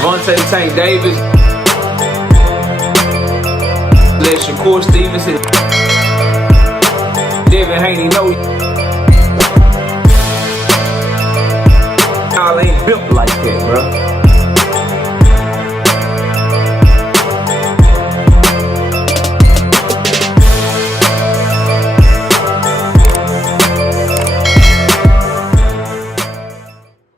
Gervonta Tank Davis. Let Shakur Stevenson. Devin Haney know y'all ain't built like that, bro.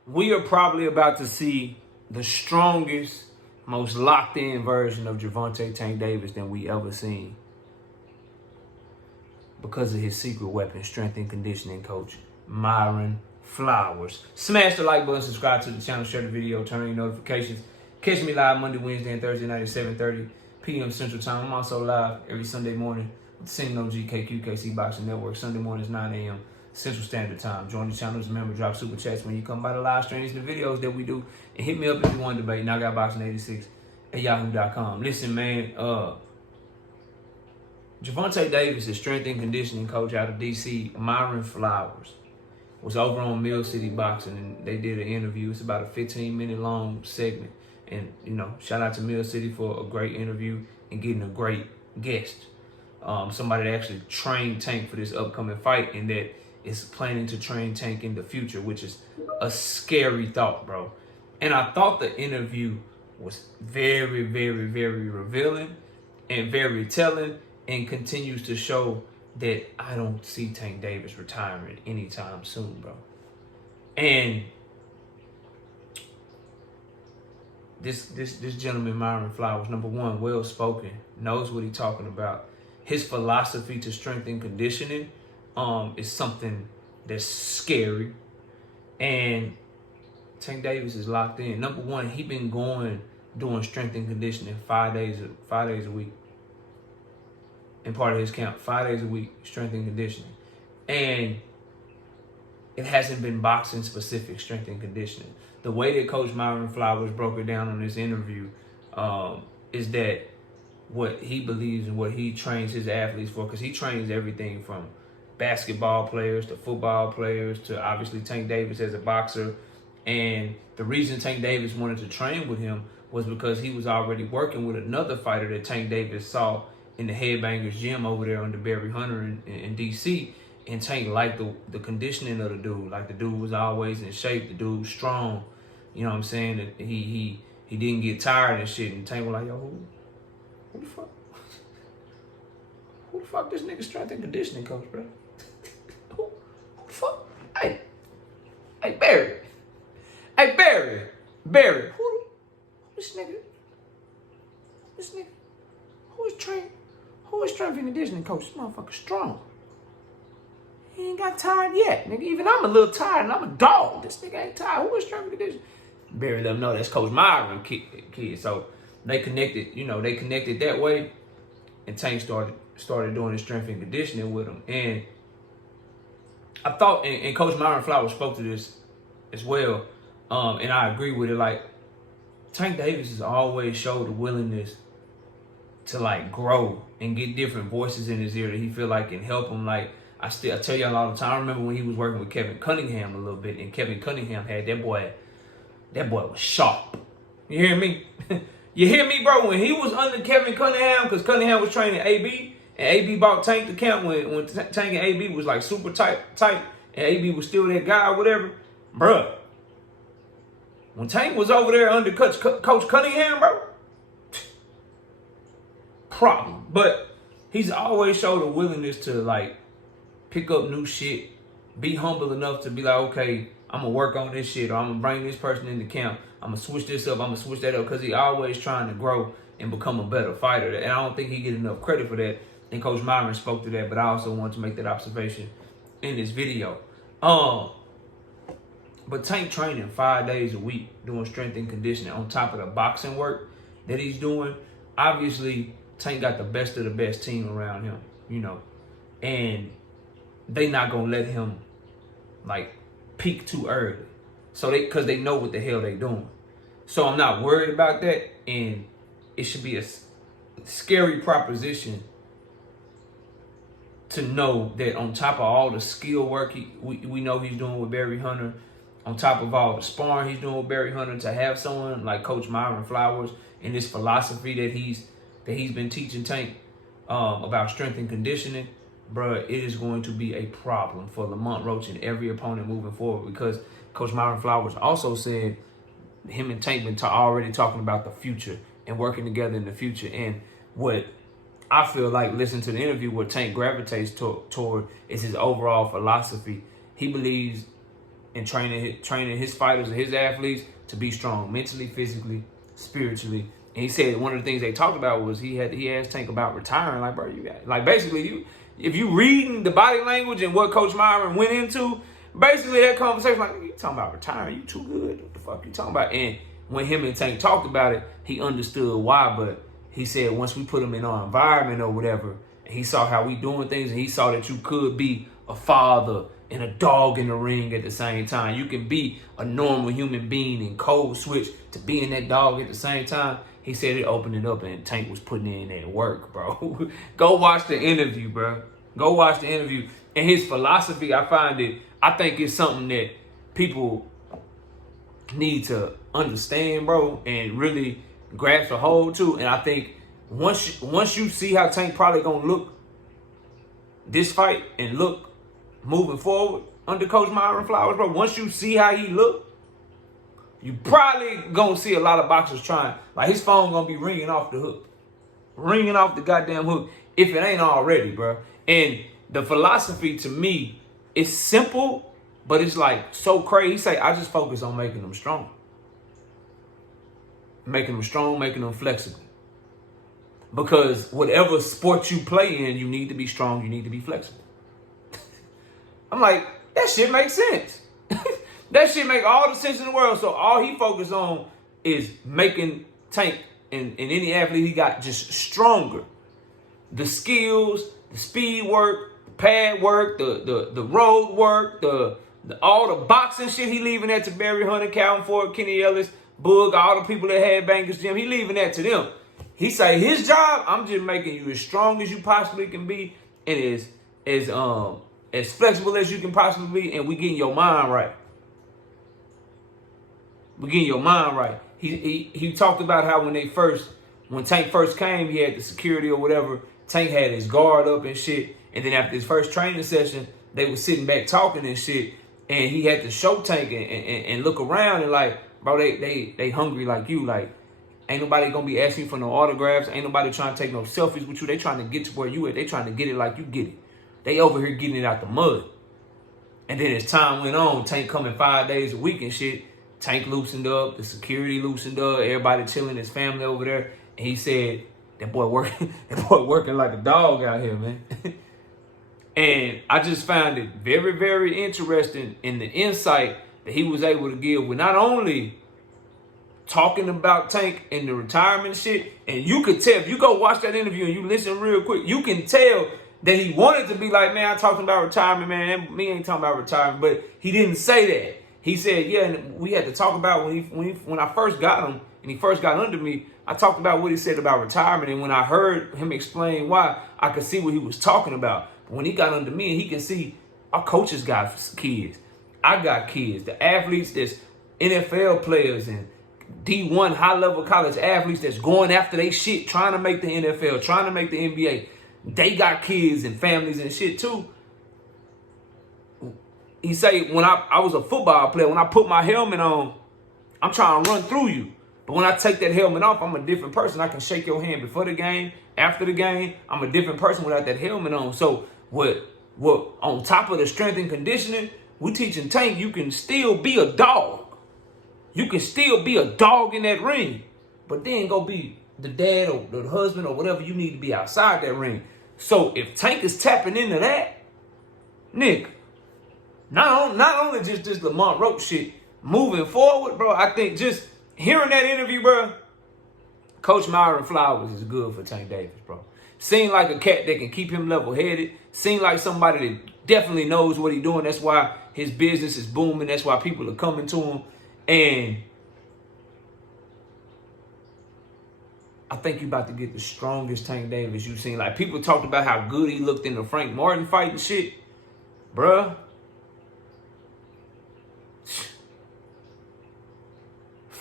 We are probably about to see the strongest, most locked-in version of Gervonta Tank Davis than we ever seen because of his secret weapon, strength and conditioning coach, Myron Flowers. Smash the like button, subscribe to the channel, share the video, turn on your notifications. Catch me live Monday, Wednesday, and Thursday night at 7:30 p.m. Central Time. I'm also live every Sunday morning with the Singing OG KQKC Boxing Network. Sunday mornings, 9 a.m. Central Standard Time. Join the channel as a member. Drop super chats when you come by the live streams and the videos that we do. And hit me up if you want to debate. Now I got boxing86 at yahoo.com. Listen, man. Gervonta Davis, the strength and conditioning coach out of D.C., Myron Flowers, was over on Mill City Boxing, and they did an interview. It's about a 15-minute long segment. And, you know, shout out to Mill City for a great interview and getting a great guest. Somebody that actually trained Tank for this upcoming fight and that is planning to train Tank in the future, which is a scary thought, bro. And I thought the interview was very, very, very revealing and very telling, and continues to show that I don't see Tank Davis retiring anytime soon, bro. And this gentleman, Myron Flowers, number one, well-spoken, knows what he's talking about. His philosophy to strength and conditioning is something that's scary. And Tank Davis is locked in. Number one, he been doing strength and conditioning 5 days a week. And part of his camp, 5 days a week, strength and conditioning. And it hasn't been boxing specific strength and conditioning. The way that Coach Myron Flowers broke it down on this interview is that what he believes and what he trains his athletes for, because he trains everything from basketball players to football players to obviously Tank Davis as a boxer. And the reason Tank Davis wanted to train with him was because he was already working with another fighter that Tank Davis saw in the Headbangers gym over there under Barry Hunter in DC. And Tank liked the conditioning of the dude. Like, the dude was always in shape. The dude was strong. You know what I'm saying? That he didn't get tired and shit. And Tank was like, yo, who the fuck? Who the fuck this nigga strength and conditioning coach, bro? Who the fuck? Hey, Barry. Hey, Barry. Who this nigga? Who is strength and conditioning coach? This motherfucker strong. He ain't got tired yet, nigga. Even I'm a little tired and I'm a dog. This nigga ain't tired. Who is strength and conditioning? Barry let him know that's Coach Myron kid. So they connected, they connected that way. And Tank started doing his strength and conditioning with him. And I thought, and Coach Myron Flowers spoke to this as well, and I agree with it. Like, Tank Davis has always showed the willingness to, like, grow and get different voices in his ear that he feel like can help him. Like, I tell y'all all the time, I remember when he was working with Kevin Cunningham a little bit, and Kevin Cunningham had that boy was sharp. You hear me? You hear me, bro? When he was under Kevin Cunningham, because Cunningham was training AB, and AB bought Tank to camp when Tank and AB was like super tight, and AB was still that guy or whatever, bruh. When Tank was over there under Coach Cunningham, bro, problem. But he's always showed a willingness to, like, pick up new shit, be humble enough to be like, okay, I'm going to work on this shit, or I'm going to bring this person into camp. I'm going to switch this up. I'm going to switch that up, because he always trying to grow and become a better fighter. And I don't think he get enough credit for that. And Coach Myron spoke to that, but I also wanted to make that observation in this video. But Tank training 5 days a week, doing strength and conditioning on top of the boxing work that he's doing. Obviously, Tank got the best of the best team around him, and they not going to let him, like, peak too early. So because they know what the hell they doing. So I'm not worried about that, and it should be a scary proposition to know that on top of all the skill work we know he's doing with Barry Hunter, on top of all the sparring he's doing with Barry Hunter, to have someone like Coach Myron Flowers and this philosophy that he's been teaching Tank about strength and conditioning, bro, it is going to be a problem for Lamont Roach and every opponent moving forward, because Coach Myron Flowers also said him and Tank been already talking about the future and working together in the future. And what I feel like, listening to the interview, what Tank gravitates toward is his overall philosophy. He believes in training his fighters and his athletes to be strong mentally, physically, spiritually. And he said one of the things they talked about was he asked Tank about retiring. Like, bro, you got, like, basically, if you reading the body language and what Coach Myron went into, basically that conversation, like, you talking about retiring? You too good? What the fuck you talking about? And when him and Tank talked about it, he understood why. But he said once we put him in our environment or whatever, and he saw how we doing things, and he saw that you could be a father and a dog in the ring at the same time. You can be a normal human being and code switch to being that dog at the same time. He said it opened it up, and Tank was putting in that work, bro. Go watch the interview, bro. Go watch the interview. And his philosophy, I think it's something that people need to understand, bro, and really grasp a hold to. And I think once you see how Tank probably gonna look this fight and look moving forward under Coach Myron Flowers, bro, once you see how he look, you probably gonna see a lot of boxers trying. Like, his phone gonna be ringing off the hook. Ringing off the goddamn hook, if it ain't already, bro. And the philosophy, to me, is simple, but it's like so crazy. He say, I just focus on making them strong. Making them strong, making them flexible. Because whatever sport you play in, you need to be strong, you need to be flexible. I'm like, that shit makes sense. That shit make all the sense in the world. So all he focused on is making Tank and any athlete he got just stronger. The skills, the speed work, the pad work, the road work, all the boxing shit he leaving that to Barry Hunter, Calvin Ford, Kenny Ellis, Boog, all the people that had Bankers Gym. He leaving that to them. He say his job, I'm just making you as strong as you possibly can be, and as flexible as you can possibly be, and we getting your mind right. We getting your mind right. He talked about how when Tank first came, he had the security or whatever. Tank had his guard up and shit. And then after his first training session, they were sitting back talking and shit. And he had to show Tank and look around and like, bro, they hungry like you. Like, ain't nobody gonna be asking for no autographs. Ain't nobody trying to take no selfies with you. They trying to get to where you at. They trying to get it like you get it. They over here getting it out the mud. And then as time went on, Tank coming 5 days a week and shit. Tank loosened up, the security loosened up, everybody chilling, his family over there. And he said, that boy working like a dog out here, man. And I just found it very, very interesting in the insight that he was able to give with not only talking about Tank and the retirement shit, and you could tell, if you go watch that interview and you listen real quick, you can tell that he wanted to be like, man, I'm talking about retirement, man. Me ain't talking about retirement, but he didn't say that. He said, yeah, and we had to talk about when I first got him and he first got under me, I talked about what he said about retirement. And when I heard him explain why, I could see what he was talking about. But when he got under me and he can see our coaches got kids. I got kids. The athletes that's NFL players and D1 high-level college athletes that's going after they shit, trying to make the NFL, trying to make the NBA. They got kids and families and shit too. He say, when I was a football player, when I put my helmet on, I'm trying to run through you. But when I take that helmet off, I'm a different person. I can shake your hand before the game, after the game. I'm a different person without that helmet on. So what on top of the strength and conditioning, we teaching Tank, you can still be a dog. You can still be a dog in that ring. But then go be the dad or the husband or whatever you need to be outside that ring. So if Tank is tapping into that, nigga, not only just this Lamont Roach shit, moving forward, bro, I think just hearing that interview, bro, Coach Myron Flowers is good for Tank Davis, bro. Seemed like a cat that can keep him level-headed. Seemed like somebody that definitely knows what he's doing. That's why his business is booming. That's why people are coming to him. And I think you about to get the strongest Tank Davis you've seen. Like, people talked about how good he looked in the Frank Martin fight and shit. Bruh.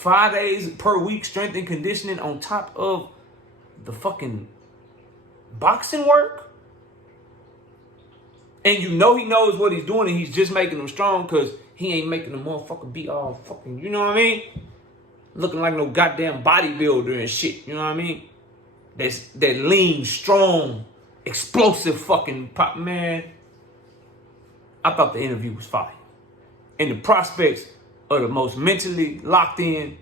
5 days per week strength and conditioning on top of the fucking boxing work. And you know he knows what he's doing and he's just making them strong because he ain't making the motherfucker be all fucking, you know what I mean? Looking like no goddamn bodybuilder and shit, you know what I mean? That lean, strong, explosive fucking pop, man. I thought the interview was fire. And the prospects of the most mentally locked in,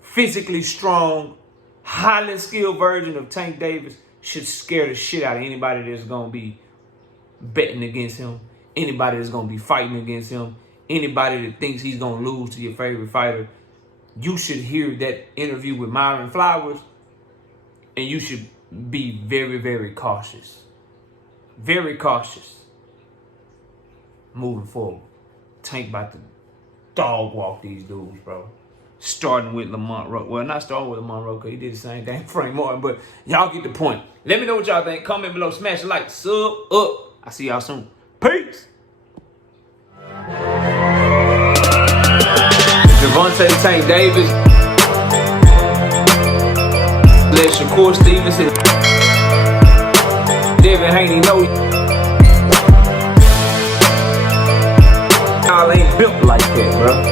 physically strong, highly skilled version of Tank Davis should scare the shit out of anybody that's going to be betting against him, anybody that's going to be fighting against him, anybody that thinks he's going to lose to your favorite fighter. You should hear that interview with Myron Flowers, and you should be very, very cautious. Very cautious. Moving forward. Tank about to dog walk these dudes, bro. Starting with Lamont Roach. Well, not starting with Lamont Roach, because he did the same thing for Frank Martin, but y'all get the point. Let me know what y'all think. Comment below. Smash a like. Sub up. I'll see y'all soon. Peace. Gervonta Tank Davis. Let Shakur Stevenson. Devin Haney know y'all ain't built like that, bro.